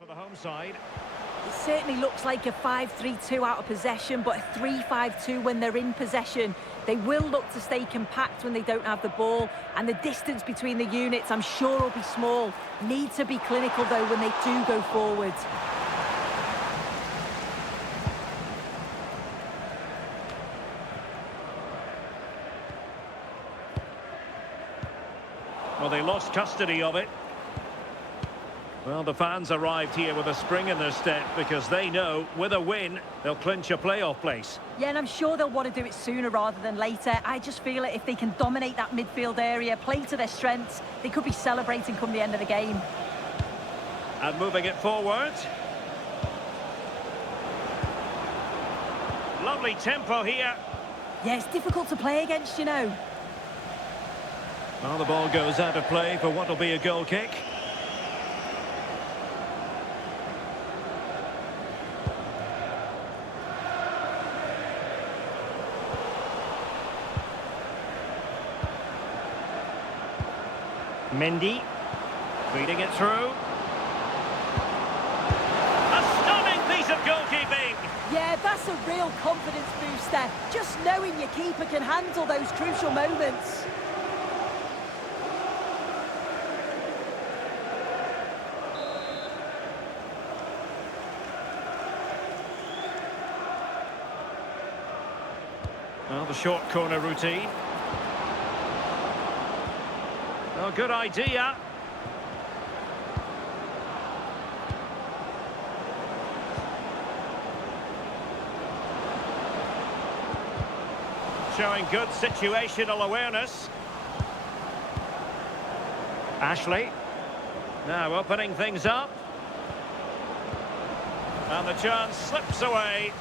For the home side. It certainly looks like a 5-3-2 out of possession, but a 3-5-2 when they're in possession. They will look to stay compact when they don't have the ball, and the distance between the units, I'm sure, will be small. Need to be clinical, though, when they do go forward. Well, they lost custody of it. Well, the fans arrived here with a spring in their step because they know with a win, they'll clinch a playoff place. Yeah, and I'm sure they'll want to do it sooner rather than later. I just feel that if they can dominate that midfield area, play to their strengths, they could be celebrating come the end of the game. And moving it forward. Lovely tempo here. Yeah, it's difficult to play against, you know. Well, the ball goes out of play for what will be a goal kick. Mendy, feeding it through. A stunning piece of goalkeeping. Yeah, that's a real confidence booster. Just knowing your keeper can handle those crucial moments. Well, the short corner routine. Oh, good idea. Showing good situational awareness. Ashley. Now opening things up. And the chance slips away.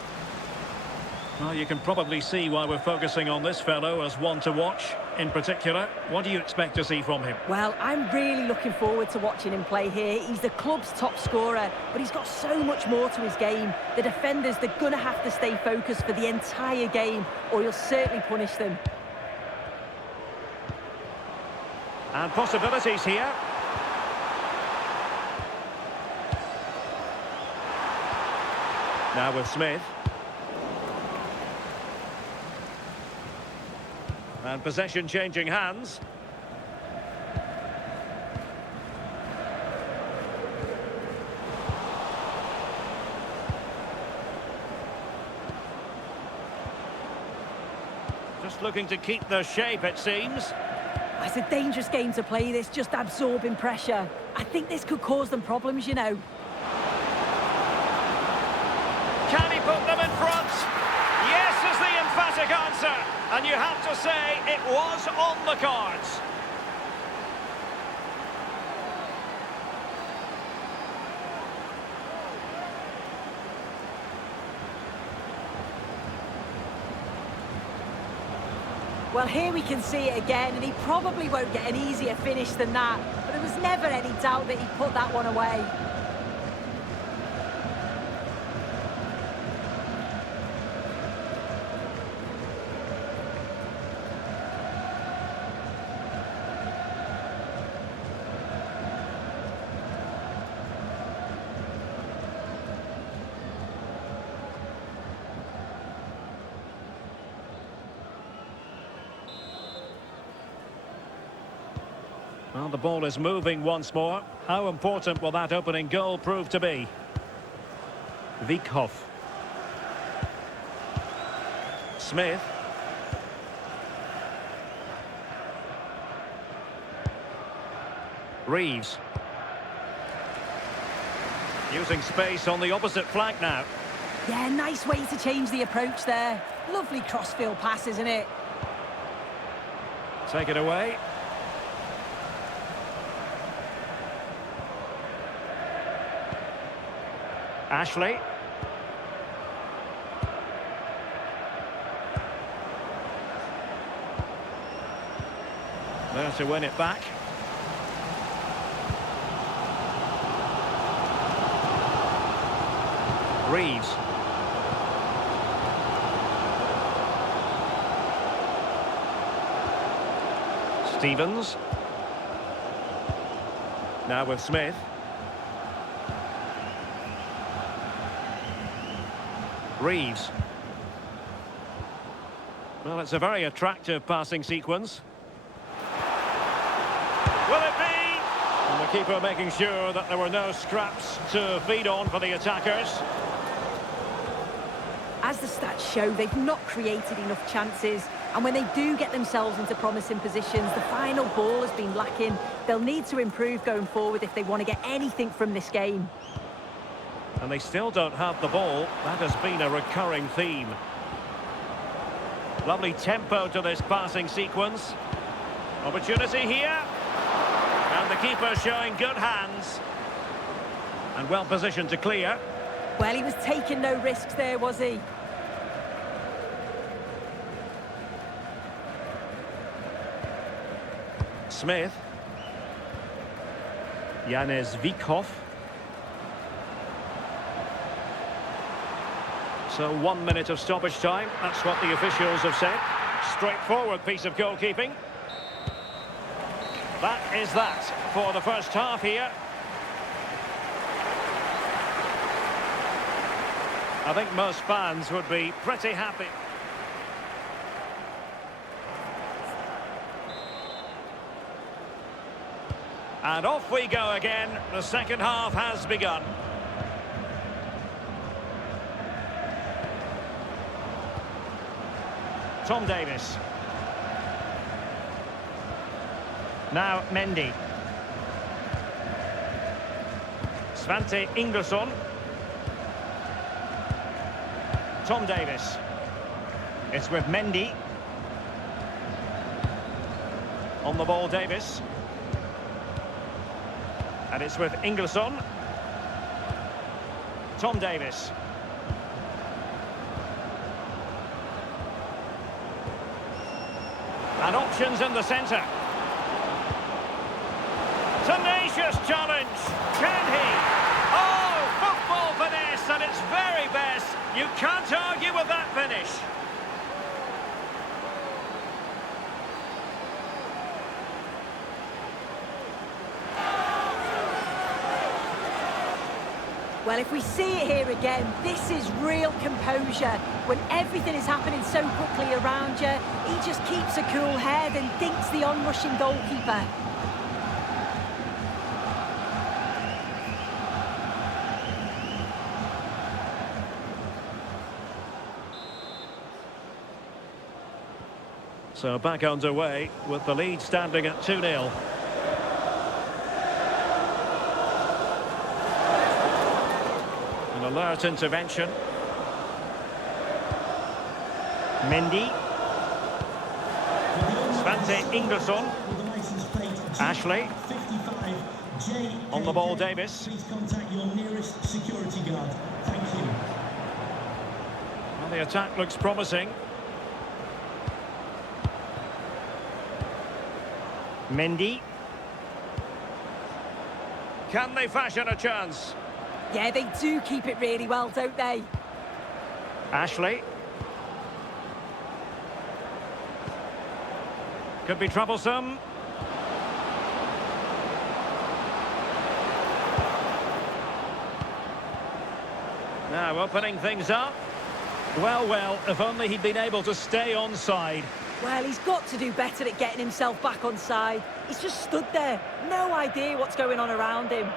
Well, you can probably see why we're focusing on this fellow as one to watch. In particular, what do you expect to see from him? Well, I'm really looking forward to watching him play here. He's the club's top scorer, but he's got so much more to his game. The defenders, they're going to have to stay focused for the entire game, or he'll certainly punish them. And possibilities here. Now with Smith. And possession changing hands. Just looking to keep their shape, it seems. It's a dangerous game to play this, just absorbing pressure. I think this could cause them problems, you know. Can he put them in front? Yes is the emphatic answer. And you have to say it was on the cards. Well, here we can see it again, and he probably won't get an easier finish than that. But there was never any doubt that he put that one away. Well, the ball is moving once more. How important will that opening goal prove to be? Vikhoff. Smith. Reeves. Using space on the opposite flank now. Yeah, nice way to change the approach there. Lovely crossfield pass, isn't it? Take it away. Ashley. There to win it back. Reeves. Stevens. Now with Smith. Reeves. Well, it's a very attractive passing sequence. Will it be? And the keeper making sure that there were no scraps to feed on for the attackers. As the stats show, they've not created enough chances. And when they do get themselves into promising positions, the final ball has been lacking. They'll need to improve going forward if they want to get anything from this game. And they still don't have the ball. That has been a recurring theme. Lovely tempo to this passing sequence. Opportunity here. And the keeper showing good hands. And well positioned to clear. Well, he was taking no risks there, was he? Smith. Janez Vikhoff. So 1 minute of stoppage time. That's what the officials have said. Straightforward piece of goalkeeping. That is that for the first half here. I think most fans would be pretty happy. And off we go again. The second half has begun. Tom Davies. Now Mendy. Svante Ingelsson. Tom Davies. It's with Mendy. On the ball, Davies. And it's with Ingelsson. Tom Davies. And options in the centre. Tenacious challenge. Can he? Oh, football finesse at its very best. You can't argue with that finish. Well, if we see it here again, this is real composure. When everything is happening so quickly around you, he just keeps a cool head and dinks the onrushing goalkeeper. So back underway with the lead standing at 2-0. An alert intervention. Mendy. Svante Ingelsson. Ashley. On the ball, Davies. Please contact your nearest security guard. Thank you. Well, the attack looks promising. Mendy. Can they fashion a chance? Yeah, they do keep it really well, don't they? Ashley. Could be troublesome. Now opening things up. Well, if only he'd been able to stay onside. Well, he's got to do better at getting himself back on side. He's just stood there. No idea what's going on around him.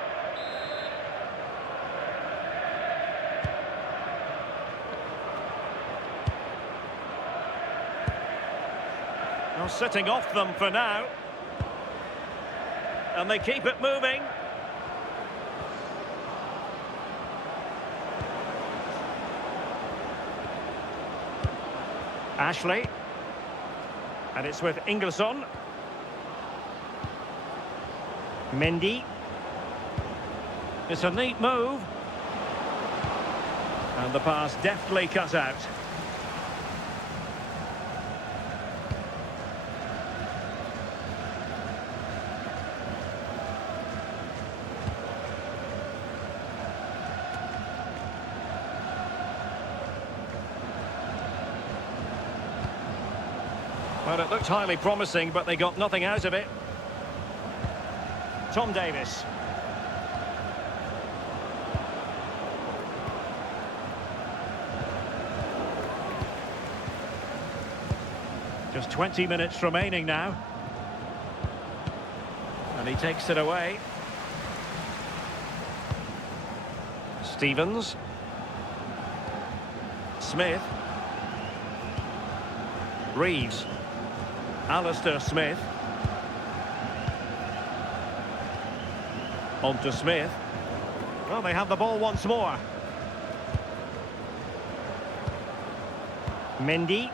Well, sitting off them for now. And they keep it moving. Ashley. And it's with Ingelsson. Mendy. It's a neat move. And the pass deftly cut out. Well, it looked highly promising, but they got nothing out of it. Tom Davies. Just 20 minutes remaining now. And he takes it away. Stevens. Smith. Reeves. Alistair Smith. On to Smith. Well, they have the ball once more. Mendy.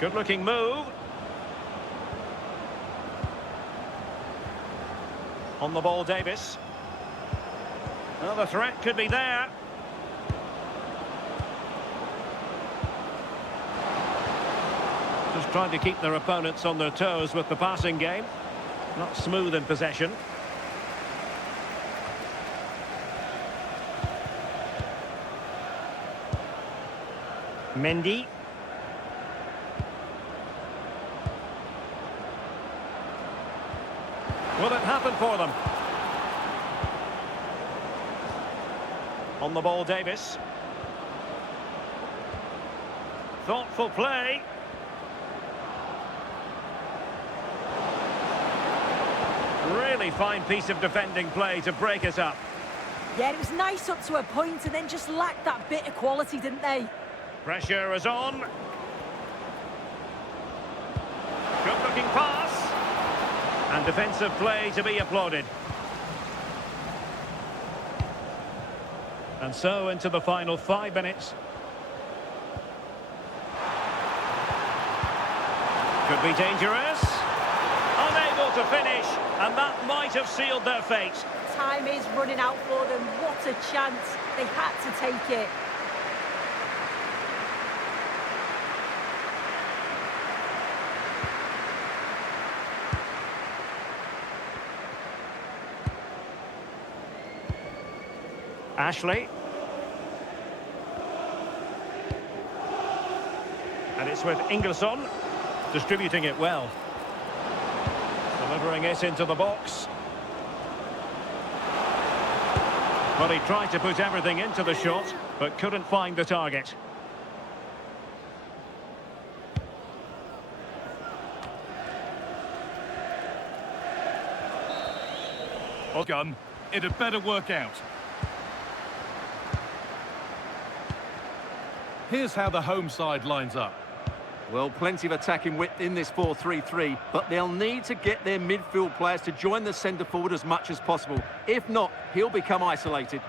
Good looking move. On the ball, Davis. Well, the threat could be there. Just trying to keep their opponents on their toes with the passing game. Not smooth in possession. Mendy. Will it happen for them? On the ball, Davis. Thoughtful play. Really fine piece of defending play to break it up. Yeah, it was nice up to a point and then just lacked that bit of quality, didn't they? Pressure is on. Good looking pass. And defensive play to be applauded. And so into the final 5 minutes. Could be dangerous. Unable to finish, and that might have sealed their fate. Time is running out for them. What a chance. They had to take it. Ashley. And it's with Ingerson, distributing it well. Delivering it into the box. Well, he tried to put everything into the shot, but couldn't find the target. Gun, it had better work out. Here's how the home side lines up. Well, plenty of attacking width in this 4-3-3, but they'll need to get their midfield players to join the centre forward as much as possible. If not, he'll become isolated.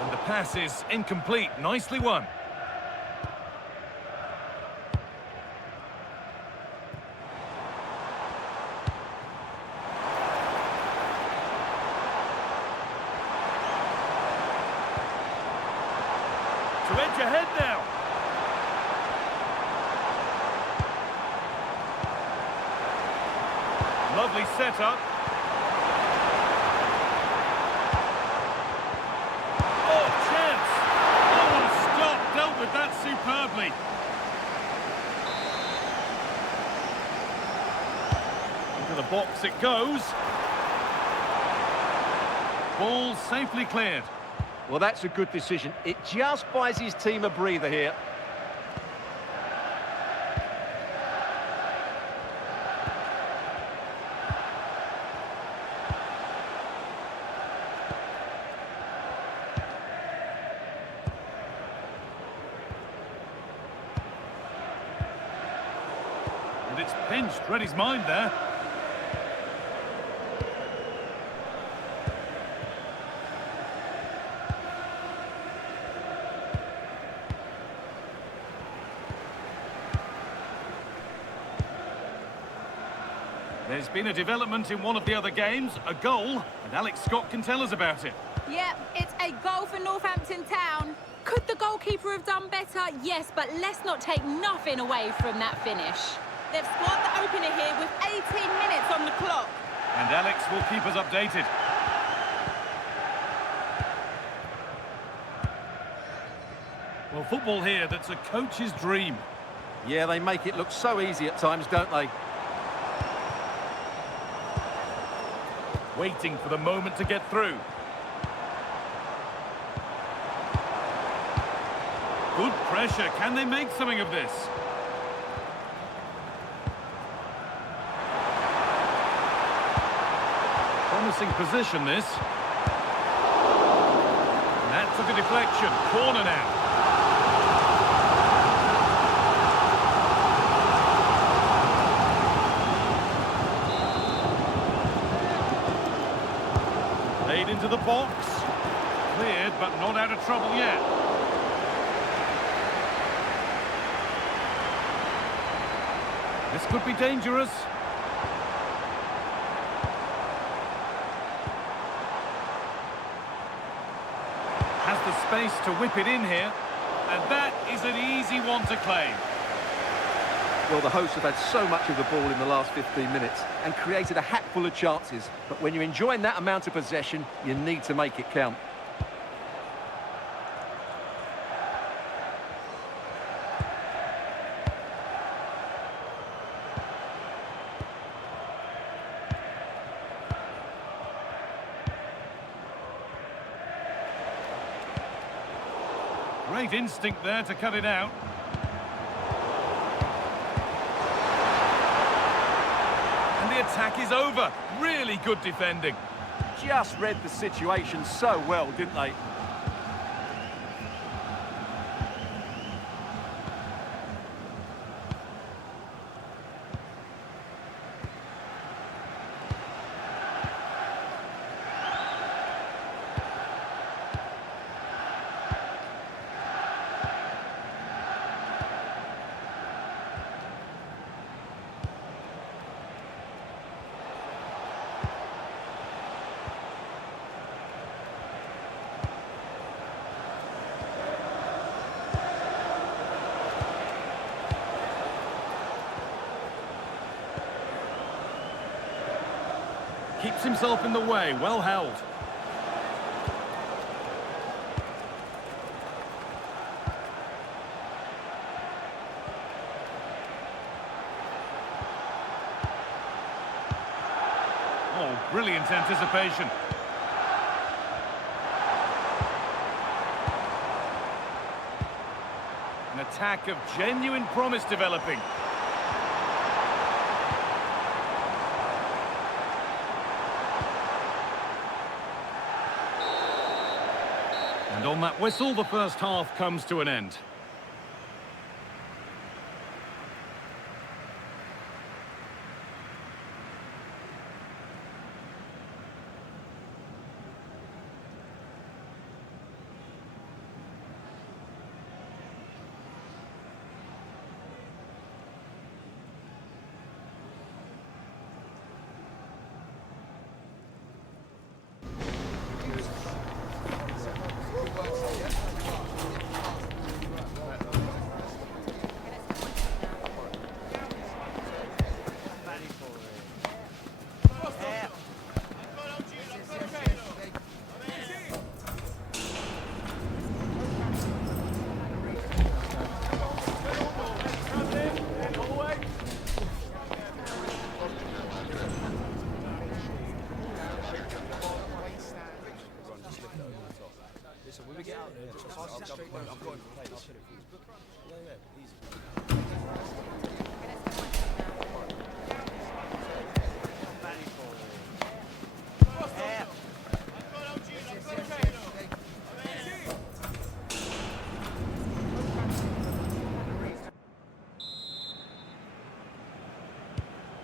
And the pass is incomplete. Nicely won. To edge ahead now. Lovely setup. Oh, chance. Oh, what a stop. Dealt with that superbly. Into the box it goes. Ball safely cleared. Well, that's a good decision. It just buys his team a breather here. And it's pinched. Read his mind there. There's been a development in one of the other games, a goal, and Alex Scott can tell us about it. Yeah, it's a goal for Northampton Town. Could the goalkeeper have done better? Yes, but let's not take nothing away from that finish. They've scored the opener here with 18 minutes on the clock. And Alex will keep us updated. Well, football here, that's a coach's dream. Yeah, they make it look so easy at times, don't they? Waiting for the moment to get through. Good pressure. Can they make something of this? Promising position, this. And that took a deflection. Corner now. Played into the box. Cleared, but not out of trouble yet. This could be dangerous. Has the space to whip it in here. And that is an easy one to claim. Well, the hosts have had so much of the ball in the last 15 minutes and created a hatful of chances. But when you're enjoying that amount of possession, you need to make it count. Great instinct there to cut it out. And the attack is over. Really good defending. Just read the situation so well, didn't they? Keeps himself in the way, well held. Oh, brilliant anticipation. An attack of genuine promise developing. And on that whistle, the first half comes to an end.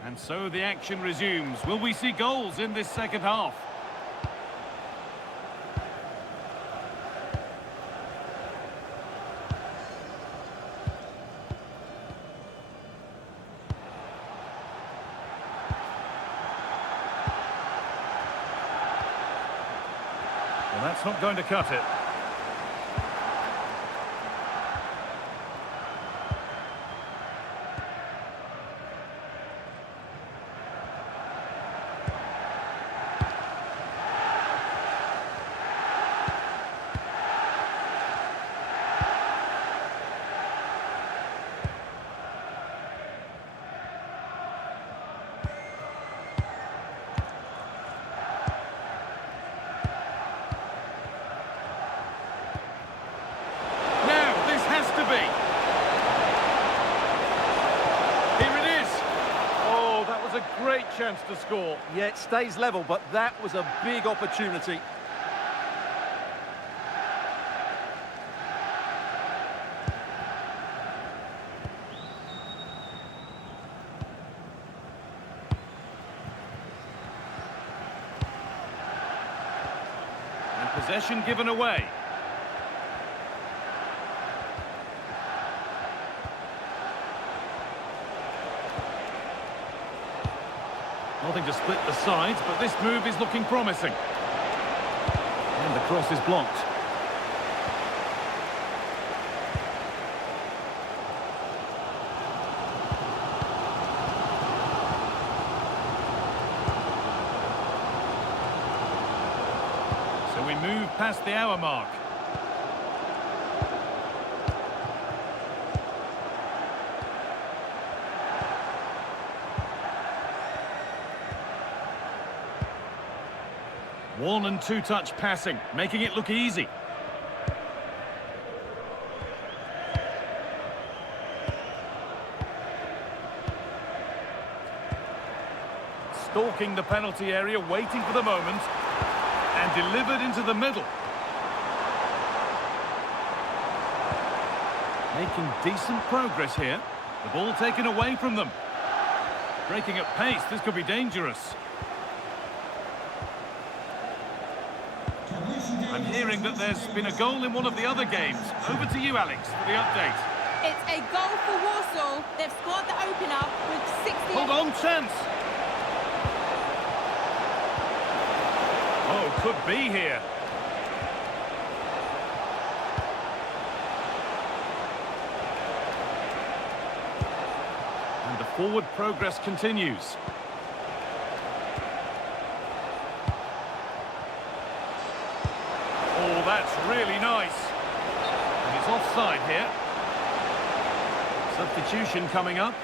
And so the action resumes. Will we see goals in this second half? Well, that's not going to cut it. Great chance to score. Yeah, it stays level, but that was a big opportunity. And possession given away. Nothing to split the sides, but this move is looking promising. And the cross is blocked. So we move past the hour mark. One and two touch passing, making it look easy. Stalking the penalty area, waiting for the moment, and delivered into the middle. Making decent progress here. The ball taken away from them. Breaking at pace, this could be dangerous. I'm hearing that there's been a goal in one of the other games. Over to you, Alex, for the update. It's a goal for Warsaw. They've scored the opener with 60... Hold on, chance! Oh, could be here. And the forward progress continues. Oh, that's really nice. And it's offside here. Substitution coming up.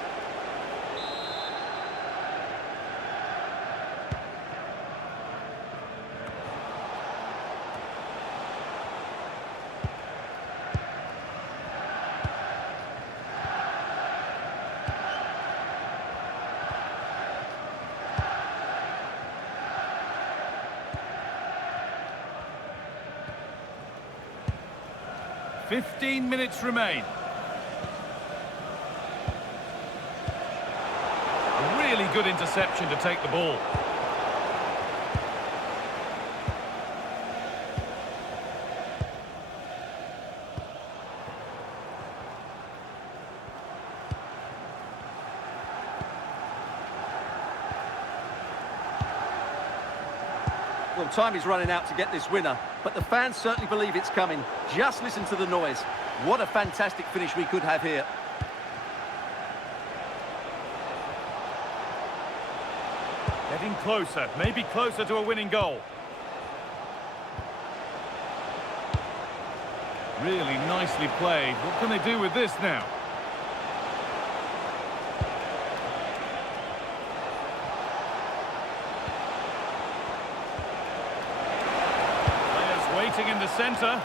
"15 minutes remain. A really good interception to take the ball. Well, time is running out to get this winner, but the fans certainly believe it's coming. Just listen to the noise. What a fantastic finish we could have here. Getting closer, maybe closer to a winning goal. Really nicely played. What can they do with this now? Players waiting in the centre.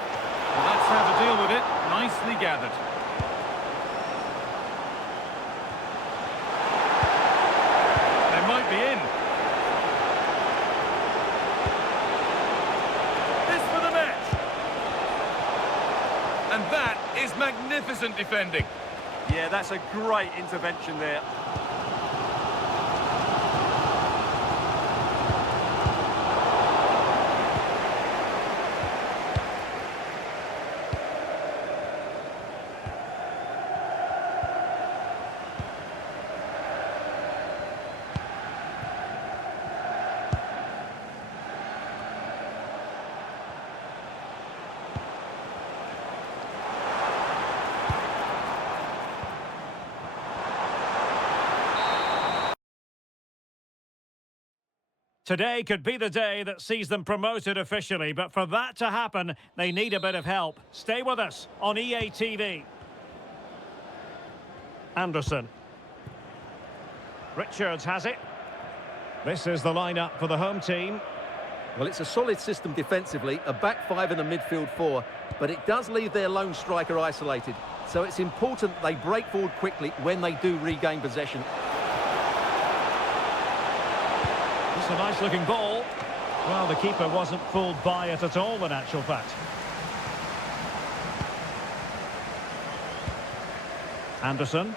Well, that's how to deal with it. Nicely gathered. They might be in. And that is magnificent defending. Yeah, that's a great intervention there. Today could be the day that sees them promoted officially, but for that to happen, they need a bit of help. Stay with us on EA TV. Anderson. Richards has it. This is the lineup for the home team. Well, it's a solid system defensively, a back five and a midfield four, but it does leave their lone striker isolated. So it's important they break forward quickly when they do regain possession. It's a nice looking ball. Well, the keeper wasn't fooled by it at all, in actual fact. Anderson.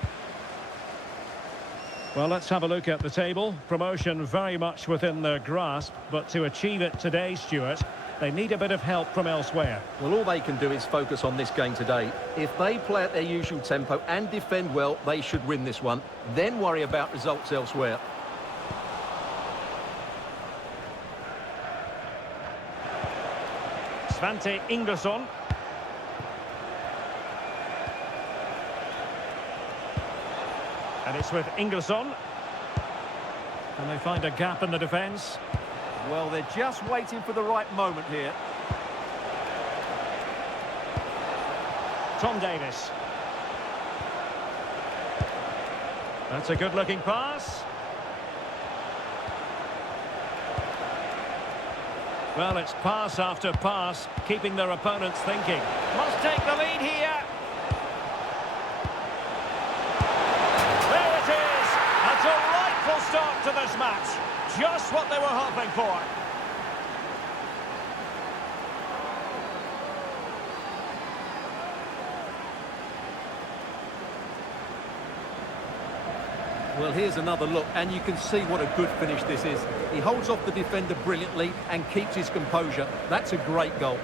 Well, let's have a look at the table. Promotion very much within their grasp, but to achieve it today, Stuart, they need a bit of help from elsewhere. Well, all they can do is focus on this game today. If they play at their usual tempo and defend well, they should win this one. Then worry about results elsewhere. Svante Ingesson. And it's with Ingesson. Can they find a gap in the defence? Well, they're just waiting for the right moment here. Tom Davis. That's a good-looking pass. Well, it's pass after pass, keeping their opponents thinking. Must take the lead here. There it is! A delightful start to this match. Just what they were hoping for. Well, here's another look, and you can see what a good finish this is. He holds off the defender brilliantly and keeps his composure. That's a great goal.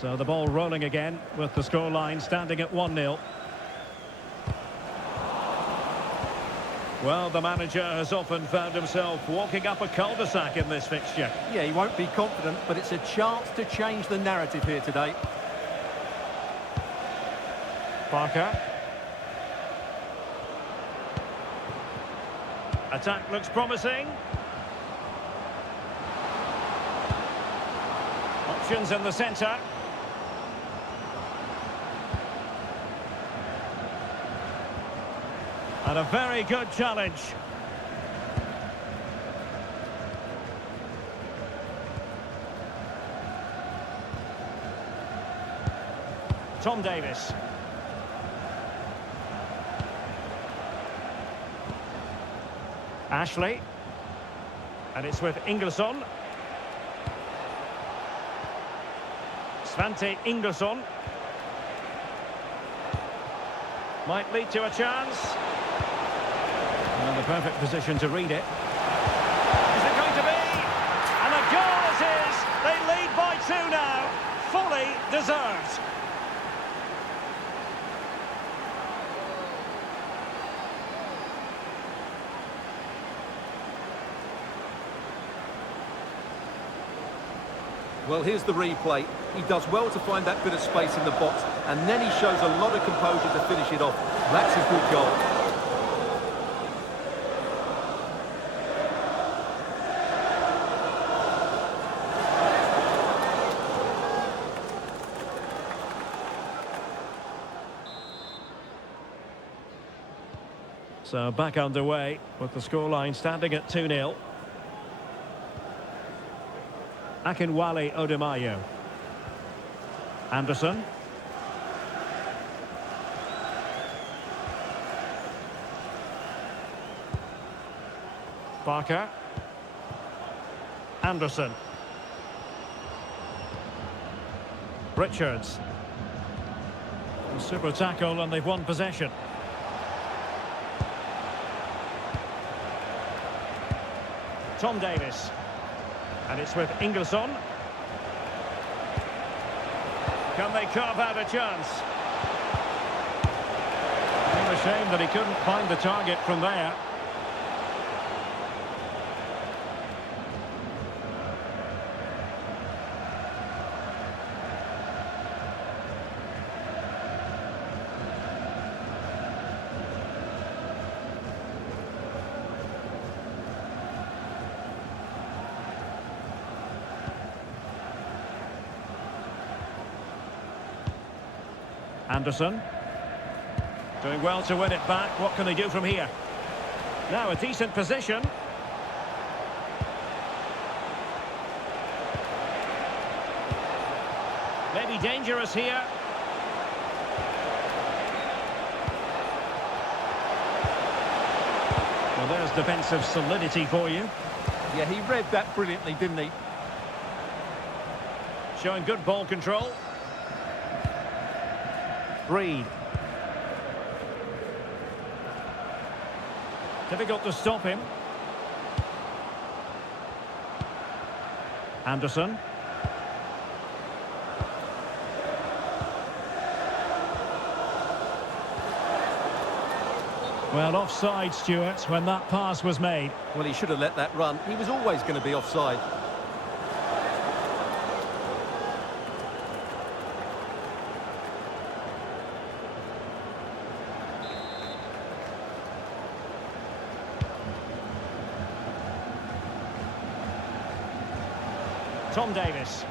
So the ball rolling again with the scoreline standing at 1-0. Well, the manager has often found himself walking up a cul-de-sac in this fixture. Yeah, he won't be confident, but it's a chance to change the narrative here today. Parker. Attack looks promising. Options in the centre. And a very good challenge. Tom Davis. Ashley. And it's with Ingesson. Svante Ingesson. Might lead to a chance. And the perfect position to read it. Is it going to be? And a goal it is! They lead by 2 now. Fully deserved. Well, here's the replay. He does well to find that bit of space in the box, and then he shows a lot of composure to finish it off. That's a good goal. So back underway with the scoreline standing at 2-0. Akinwale Odemayo. Anderson. Parker. Anderson. Richards. A super tackle and they've won possession. Tom Davis. And it's with Ingesson. Can they carve out a chance? What a shame that he couldn't find the target from there. Anderson. Doing well to win it back. What can they do from here? Now a decent position. Maybe dangerous here. Well, there's defensive solidity for you. Yeah, he read that brilliantly, didn't he? Showing good ball control. Reed. Difficult to stop him. Anderson. Well, offside, Stuart, when that pass was made. Well, he should have let that run. He was always going to be offside. Tom Davis.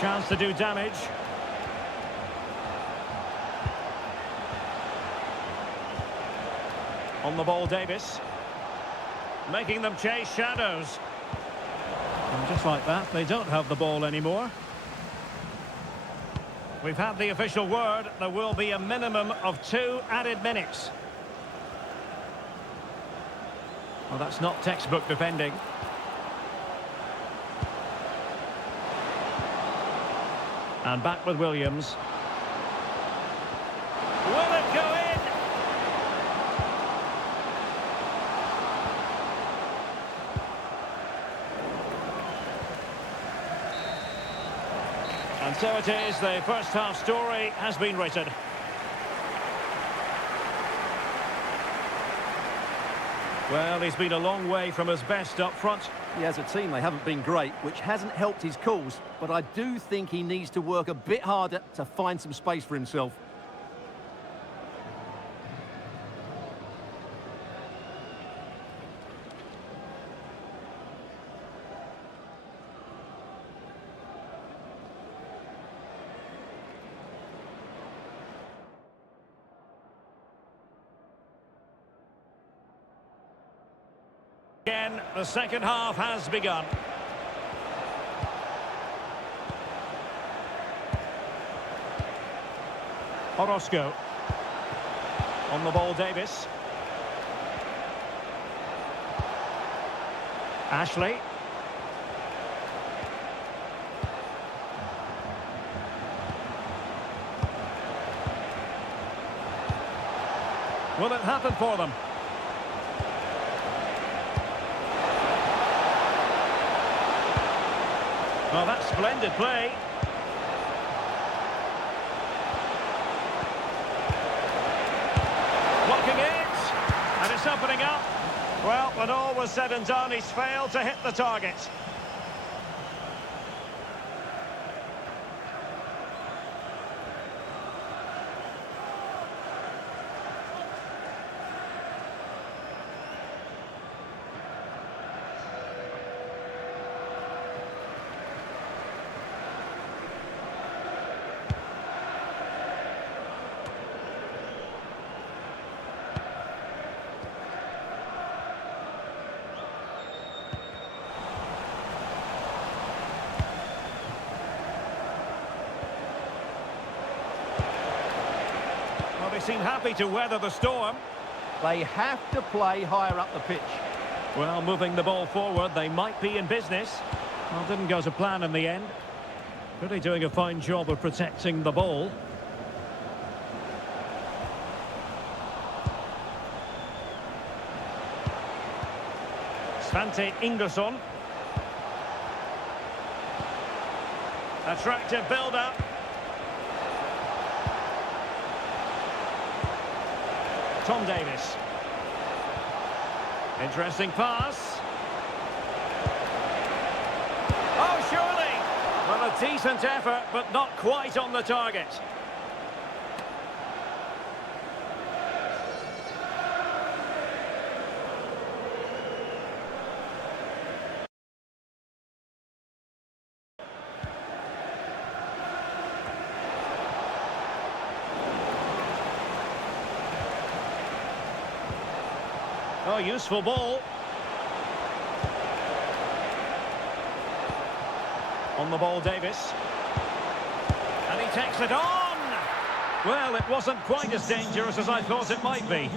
Chance to do damage. On the ball, Davis. Making them chase shadows. And just like that, they don't have the ball anymore. We've had the official word. There will be a minimum of 2 added minutes. Well, that's not textbook defending. And back with Williams. Will it go in? And so it is, the first half story has been written. Well, he's been a long way from his best up front. Yeah, as a team, they haven't been great, which hasn't helped his cause. But I do think he needs to work a bit harder to find some space for himself. Again, the second half has begun. Orozco. On the ball, Davis. Ashley. Will it happen for them? Well, that's splendid play. Blocking it, and it's opening up. Well, when all was said and done, he's failed to hit the target. Well, they seem happy to weather the storm. They have to play higher up the pitch. Well, moving the ball forward, they might be in business. Well, didn't go to plan in the end. Really doing a fine job of protecting the ball. Svante Ingesson. Attractive build-up. Tom Davis. Interesting pass. Oh, surely! Well, a decent effort, but not quite on the target. Oh, useful ball. On the ball, Davis. And he takes it on! Well, it wasn't quite as dangerous as I thought it might be.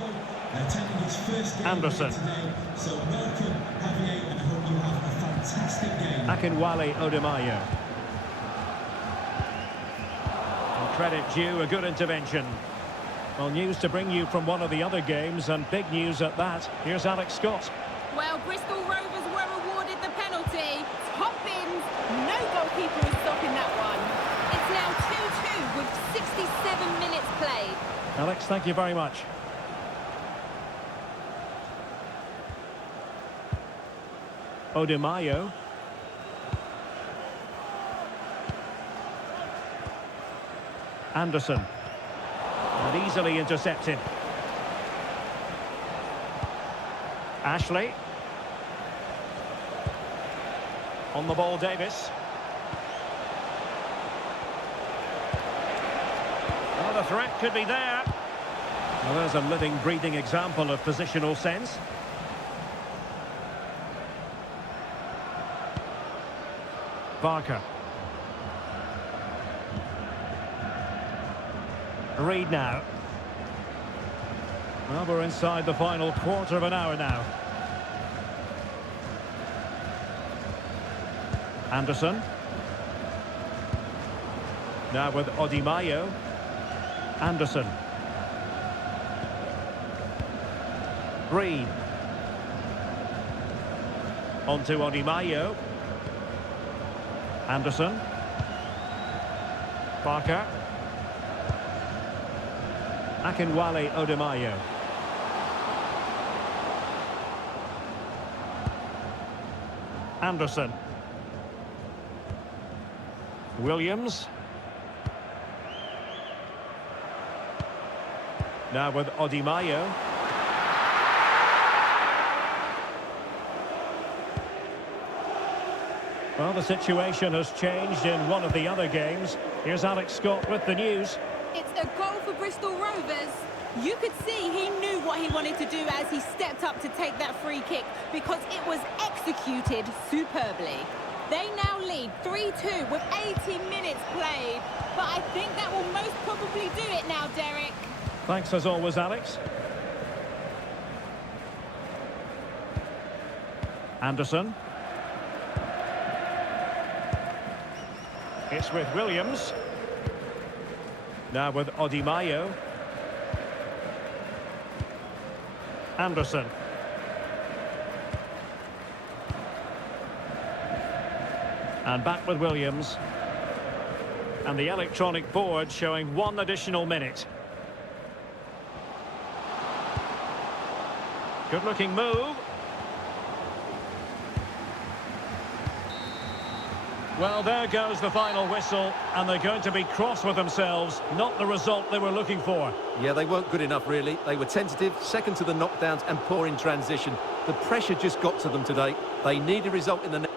Attending his first game Anderson. today. So welcome, Javier, and I hope you have a fantastic game. Akinwale Odemayo. And credit due, a good intervention. Well, news to bring you from one of the other games, and big news at that. Here's Alex Scott. Well, Bristol Rovers were awarded the penalty. Top bins. No goalkeeper is stopping that one. It's now 2-2 with 67 minutes played. Alex, thank you very much. Odemayo. Anderson. And easily intercepted. Ashley. On the ball, Davis. Oh, the threat could be there. Well, there's a living, breathing example of positional sense. Barker. Reed now. Well, we're inside the final quarter of an hour now. Anderson. Now with Odemayo. Anderson. Reed. On to Odemayo. Anderson. Barker. Akinwale Odemayo. Anderson. Williams. Now with Odemayo. Well, the situation has changed in one of the other games. Here's Alex Scott with the news. It's a goal for Bristol Rovers. You could see he knew what he wanted to do as he stepped up to take that free kick because it was executed superbly. They now lead 3-2 with 18 minutes played. But I think that will most probably do it now, Derek. Thanks as always, Alex. Anderson. It's with Williams. Now with Odemayo. Anderson. And back with Williams. And the electronic board showing 1 additional minute. Good looking move. Well, there goes the final whistle, and they're going to be cross with themselves. Not the result they were looking for. Yeah, they weren't good enough, really. They were tentative, second to the knockdowns and poor in transition. The pressure just got to them today. They need a result in the next.